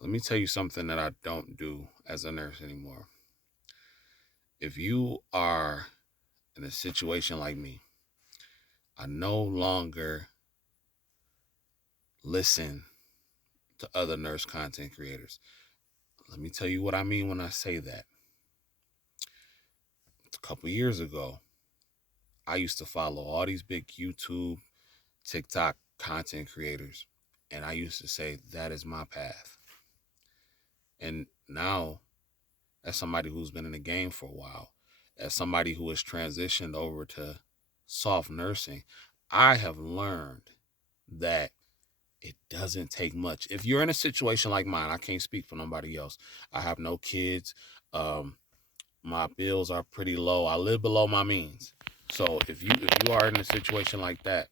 Let me tell you something that I don't do as a nurse anymore. If you are in a situation like me, I no longer listen to other nurse content creators. Let me tell you what I mean when I say that. A couple years ago, I used to follow all these big YouTube, TikTok content creators, and I used to say that is my path. And now, as somebody who's been in the game for a while, as somebody who has transitioned over to soft nursing, I have learned that it doesn't take much. If you're in a situation like mine, I can't speak for nobody else. I have no kids. Um, my bills are pretty low. I live below my means. So if you are in a situation like that,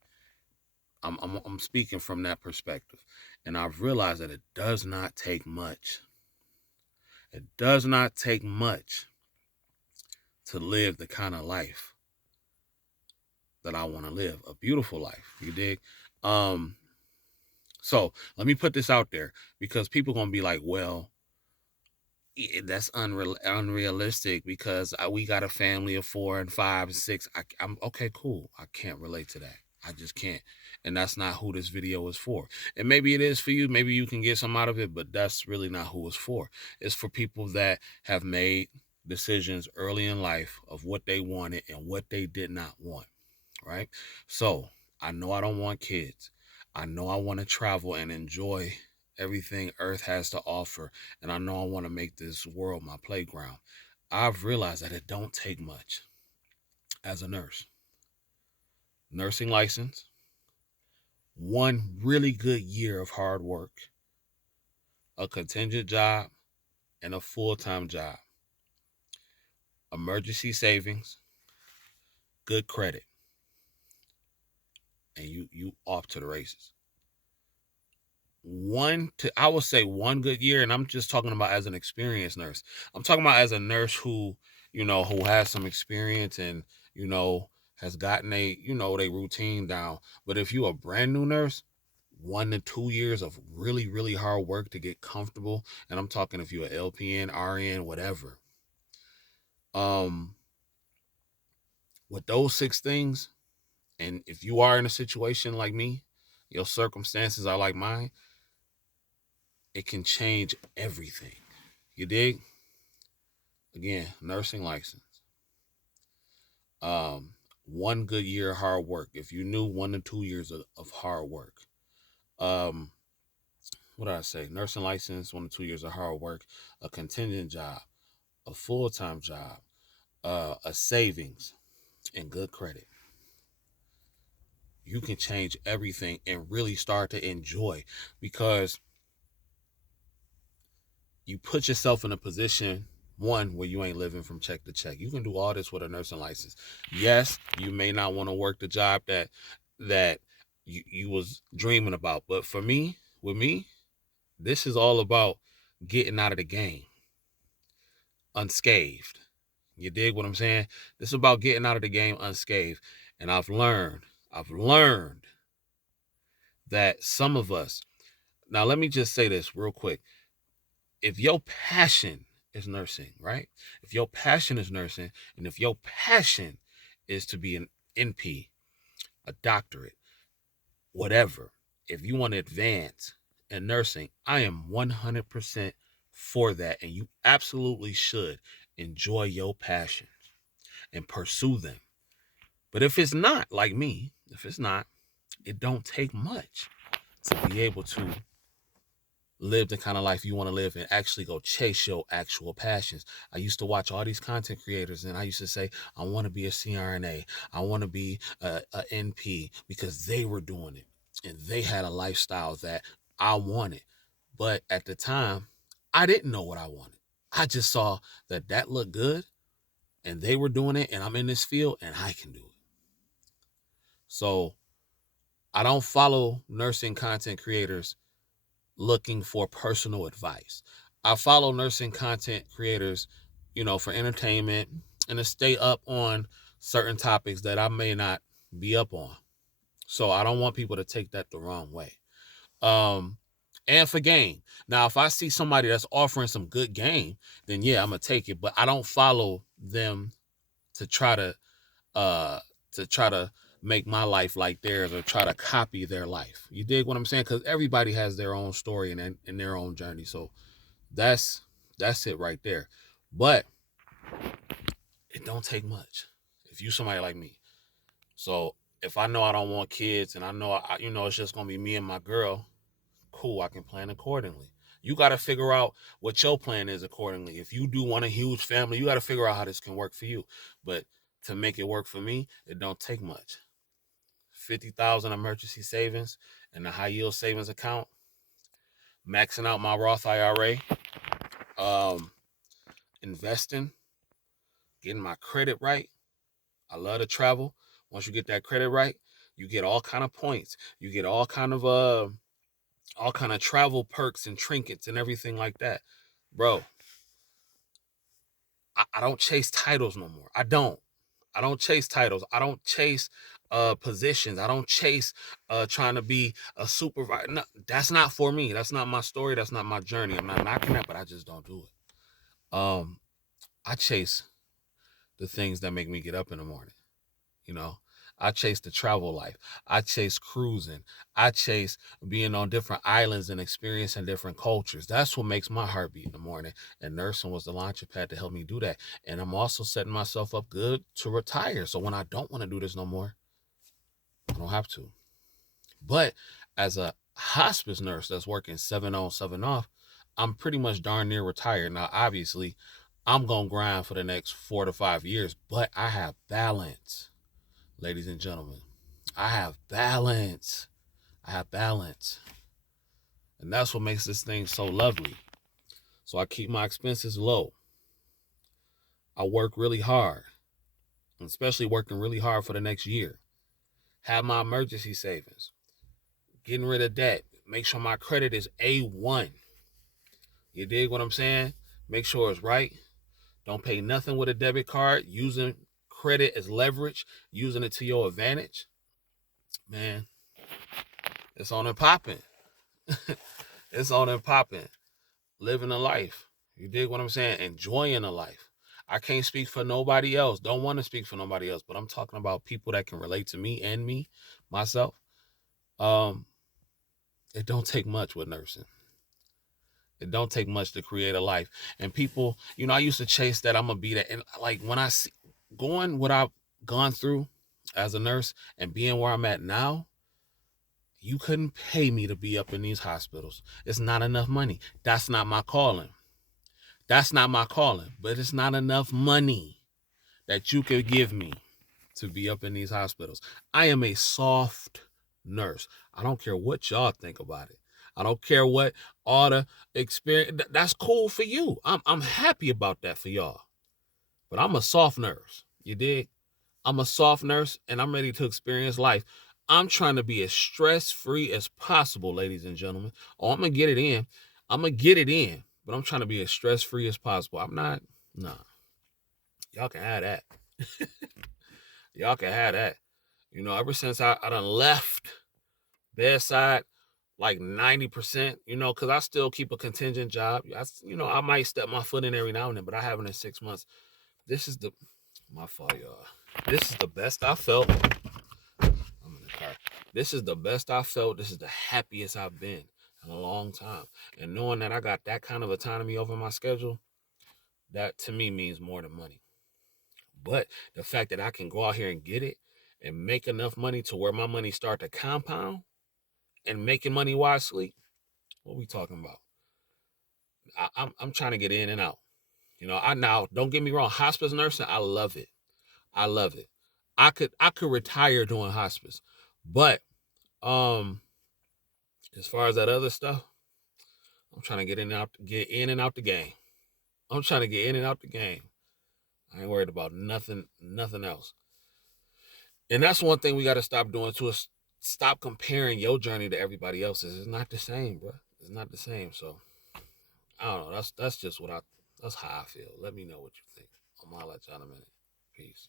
I'm speaking from that perspective, and I've realized that it does not take much. It does not take much to live the kind of life that I want to live, a beautiful life. You dig? Um, so let me put this out there because people gonna be like, well, that's unrealistic because we got a family of 4 and 5 and 6. I'm okay, cool. I can't relate to that. I just can't. And that's not who this video is for. And maybe it is for you. Maybe you can get some out of it, but that's really not who it's for. It's for people that have made decisions early in life of what they wanted and what they did not want, right? So I know I don't want kids. I know I want to travel and enjoy everything Earth has to offer, and I know I want to make this world my playground. I've realized that it don't take much as a nurse. Nursing license, one really good year of hard work, a contingent job, and a full-time job. Emergency savings, good credit, and you off to the races. I would say one good year, and I'm just talking about as an experienced nurse. I'm talking about as a nurse who, who has some experience and, you know, has gotten their routine down. But if you're a brand new nurse, 1 to 2 years of really, really hard work to get comfortable. And I'm talking if you're an LPN, RN, whatever. Um, with those 6 things, and if you are in a situation like me, your circumstances are like mine, it can change everything. You dig? Again, nursing license. Um, one good year of hard work. If you knew 1 to 2 years of hard work. Um, what did I say? Nursing license, 1 to 2 years of hard work, a contingent job, a full time job, a savings, and good credit. You can change everything and really start to enjoy because you put yourself in a position one where you ain't living from check to check. You can do all this with a nursing license. Yes, you may not want to work the job that you was dreaming about, but for me, with me, this is all about getting out of the game unscathed. You dig what I'm saying? This is about getting out of the game unscathed. And I've learned that some of us, now let me just say this real quick. If your passion is nursing, right? If your passion is nursing, and if your passion is to be an NP, a doctorate, whatever, if you want to advance in nursing, I am 100% for that. And you absolutely should enjoy your passions and pursue them. But if it's not like me, if it's not, it don't take much to be able to live the kind of life you want to live and actually go chase your actual passions. I used to watch all these content creators and I used to say, I want to be a CRNA. I want to be a NP because they were doing it and they had a lifestyle that I wanted. But at the time, I didn't know what I wanted. I just saw that looked good and they were doing it and I'm in this field and I can do it. So I don't follow nursing content creators looking for personal advice. I follow nursing content creators, for entertainment and to stay up on certain topics that I may not be up on. So I don't want people to take that the wrong way. Um, and for game. Now, if I see somebody that's offering some good game, then yeah, I'm gonna take it. But I don't follow them to try to uh to try to make my life like theirs or try to copy their life. You dig what I'm saying? Because everybody has their own story and their own journey. So that's it right there. But it don't take much if you somebody like me. So if I know I don't want kids and I know it's just gonna be me and my girl, cool, I can plan accordingly. You got to figure out what your plan is accordingly. If you do want a huge family, you got to figure out how this can work for you. But to make it work for me, it don't take much. 50,000 emergency savings and a high yield savings account, maxing out my Roth IRA, um, investing, getting my credit right. I love to travel. Once you get that credit right, you get all kind of points. You get all kind of travel perks and trinkets and everything like that. Bro, I don't chase titles no more. I don't. I don't chase titles. I don't chase positions. I don't chase trying to be a supervisor. No, that's not for me. That's not my story. That's not my journey. I'm not knocking that, but I just don't do it. I chase the things that make me get up in the morning. You know, I chase the travel life. I chase cruising. I chase being on different islands and experiencing different cultures. That's what makes my heart beat in the morning. And nursing was the launching pad to help me do that. And I'm also setting myself up good to retire. So when I don't want to do this no more, I don't have to. But as a hospice nurse that's working 7 on, 7 off, I'm pretty much darn near retired. Now, obviously, I'm going to grind for the next 4 to 5 years, but I have balance, ladies and gentlemen. I have balance. I have balance. And that's what makes this thing so lovely. So I keep my expenses low. I work really hard, especially working really hard for the next year. Have my emergency savings. Getting rid of debt. Make sure my credit is A1. You dig what I'm saying? Make sure it's right. Don't pay nothing with a debit card. Using credit as leverage. Using it to your advantage. Man, it's on and popping. It's on and popping. Living a life. You dig what I'm saying? Enjoying a life. I can't speak for nobody else. Don't want to speak for nobody else, but I'm talking about people that can relate to me and myself. It don't take much with nursing. It don't take much to create a life. And people, I used to chase that. I'm gonna be that. And like when I see going what I've gone through as a nurse and being where I'm at now, you couldn't pay me to be up in these hospitals. It's not enough money. That's not my calling. That's not my calling. But it's not enough money that you could give me to be up in these hospitals. I am a soft nurse. I don't care what y'all think about it. I don't care what all the experience. That's cool for you. I'm happy about that for y'all. But I'm a soft nurse. You dig? I'm a soft nurse and I'm ready to experience life. I'm trying to be as stress-free as possible, ladies and gentlemen. Oh, I'm going to get it in. I'm going to get it in. But I'm trying to be as stress-free as possible. I'm not, nah. Y'all can have that. Y'all can have that. Ever since I done left bedside, like 90%, because I still keep a contingent job. I might step my foot in every now and then, but I haven't in 6 months. This is my fault, y'all. This is the best I felt. I'm in the car. This is the best I felt. This is the happiest I've been in a long time. And knowing that I got that kind of autonomy over my schedule, that to me means more than money. But the fact that I can go out here and get it and make enough money to where my money start to compound and making money while I sleep, what we talking about? I'm trying to get in and out. I now don't get me wrong, hospice nursing, I love it. I love it. I could retire doing hospice. But as far as that other stuff, I'm trying to get in and out the game. I'm trying to get in and out the game. I ain't worried about nothing else. And that's one thing we got to stop doing too, is stop comparing your journey to everybody else's. It's not the same, bro. It's not the same. So I don't know. That's just that's how I feel. Let me know what you think. I'll let y'all in a minute. Peace.